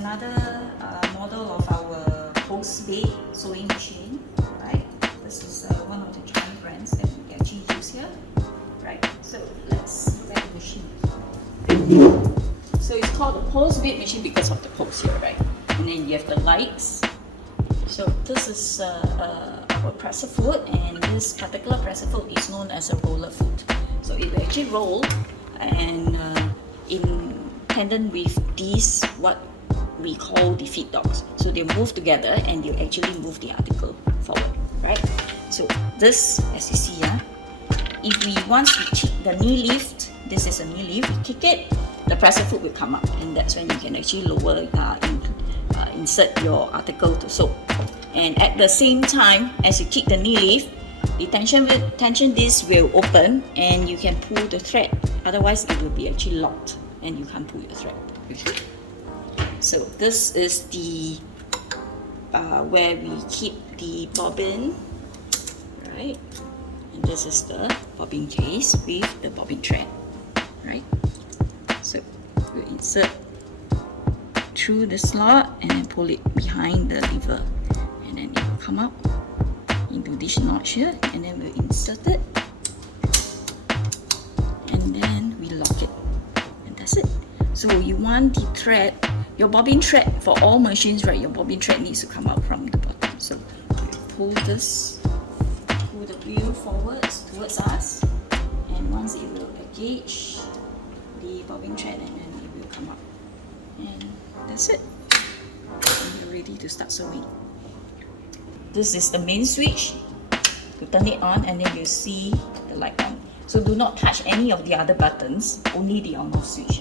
another model of our post-bed sewing machine, right? This is one of the Chinese brands that we actually use here, right? So let's look at the machine. So it's called the post-bed machine because of the post here, right? And then you have the lights. So this is our presser foot, and this particular presser foot is known as a roller foot. So it will actually roll, and in tandem with these, what we call the feed dogs. So they move together and you actually move the article forward, right? So this, as you see, if we once we kick the knee lift, this is a knee lift, we kick it, the presser foot will come up, and that's when you can actually lower, insert your article to sew. And at the same time, as you kick the knee lift, the tension disc will open and you can pull the thread. Otherwise, it will be actually locked and you can't pull your thread. Okay. So this is the where we keep the bobbin, right? And this is the bobbin case with the bobbin thread, right? So we insert through the slot and then pull it behind the lever, and then it will come out into this notch here, and then we'll insert it, and then we lock it, and that's it. So you want the thread, your bobbin thread for all machines, right? Your bobbin thread needs to come out from the bottom. So we pull the wheel forwards towards us, and once it will engage the bobbin thread, and then it will come out, and that's it. And you're ready to start sewing. This is the main switch. You turn it on and then you see the light on. So do not touch any of the other buttons, only the on-off switch.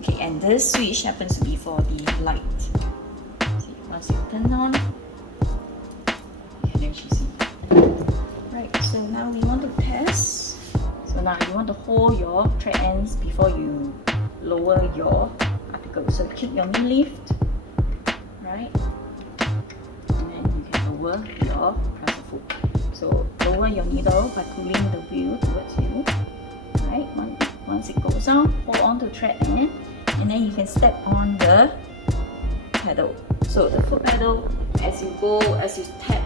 Okay, and this switch happens to be for the light. See, once you turn on, you can actually see. Right, so now we want to test. So now you want to hold your thread ends before you lower your article. So keep your knee lift, right? Lower your presser foot. So lower your needle by pulling the wheel towards you. Right? Once it goes on, hold on to thread end, and then you can step on the pedal. So the foot pedal, as you tap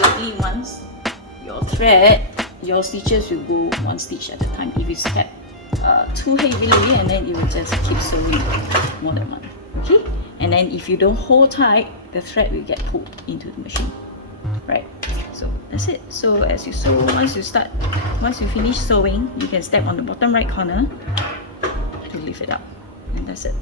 lightly once, your thread, your stitches will go one stitch at a time. If you step too heavily, and then it will just keep sewing more than one. Okay? And then if you don't hold tight, the thread will get pulled into the machine, right? So that's it. So as you sew, once you finish sewing, you can step on the bottom right corner to lift it up, and that's it.